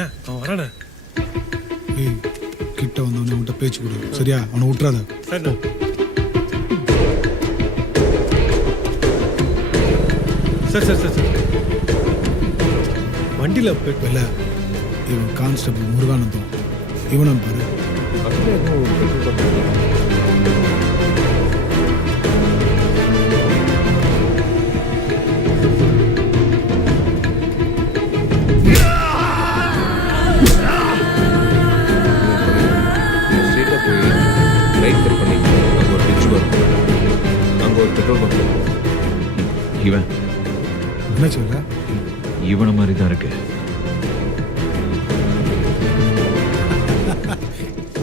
அவன் வரானே. ஏய் கிட்ட வந்தவனே அவன்கிட்ட பேச்சு கொடு சரியா? அவனை விட்டுறாத. சரிண்ணா. சார் வண்டியில் போயிட்டு இல்லை இவன் கான்ஸ்டபிள் முருகானந்தம். இவனை பாரு. இவன் என்ன சொல்ற? இவனை மாதிரி தான் இருக்கு.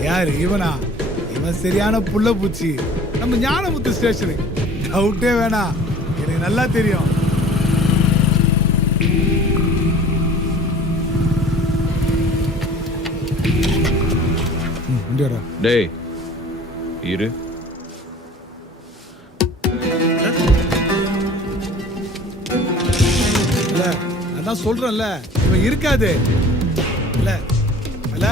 யாரு இவனா? இவன் சரியான புள்ள பூச்சி. நம்ம ஞானமுத்து ஸ்டேஷனு. டவுட்டே வேணாம், எனக்கு நல்லா தெரியும். டேய் இரு. அதான் சொல்றேன்ல இவன் இருக்காது. இல்ல இல்ல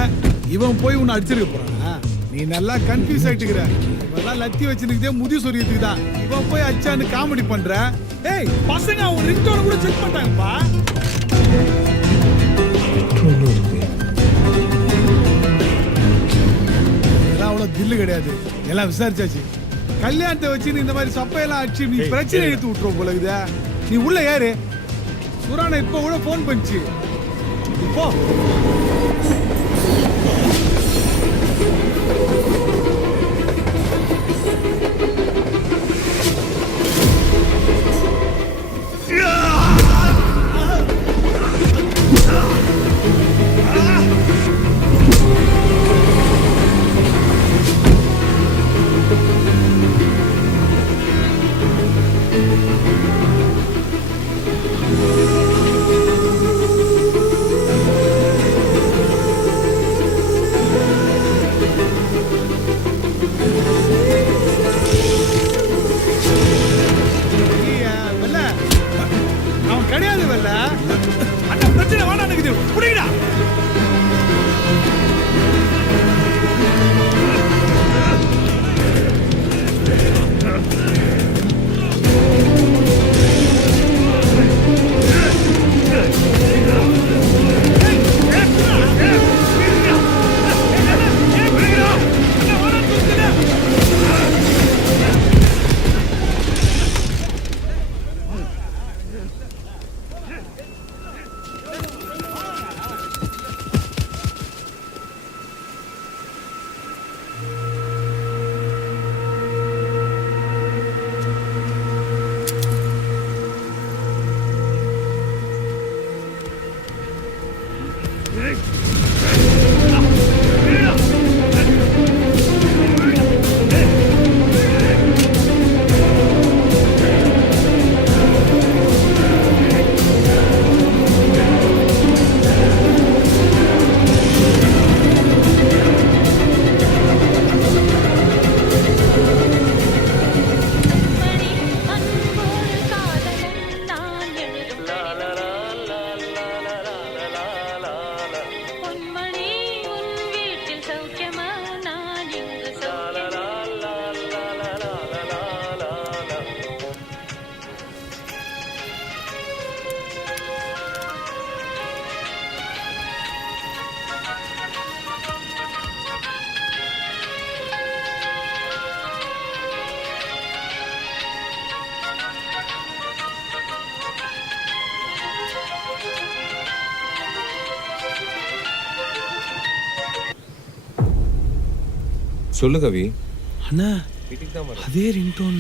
இவன் போய் உன்னை அடிச்சிருக்க போறானா? நீ நல்லா கன்ஃபியூஸ் ஆயிட்டுக்கிற. இவெல்லாம் லத்தி வச்சிருக்கதே முதி சொரியத்துக்கு தான். இவன் போய் அச்சான்னு காமெடி பண்ற. ஏய் பசங்க அவங்க ரிங்டோனை கூட செக் பண்ணிட்டாங்கப்பா. இதெல்லாம் அவ்வளோ தில்லு கிடையாது, எல்லாம் விசாரிச்சாச்சு. கல்யாணத்தை வச்சு நீ இந்த மாதிரி சப்பையெல்லாம் அடிச்சு நீ பிரச்சனை எடுத்து விட்டுருவோம் போலகுதா. நீ உள்ள யாரு? சுரானா இப்போ கூட போன் பண்ணிச்சு. இப்போ கிடையாது வெல்ல. அந்த பிரச்சனை வேணா எனக்கு புரியுதா? சொல்லு கவி. அண்ணா அதே ரிங்டோன்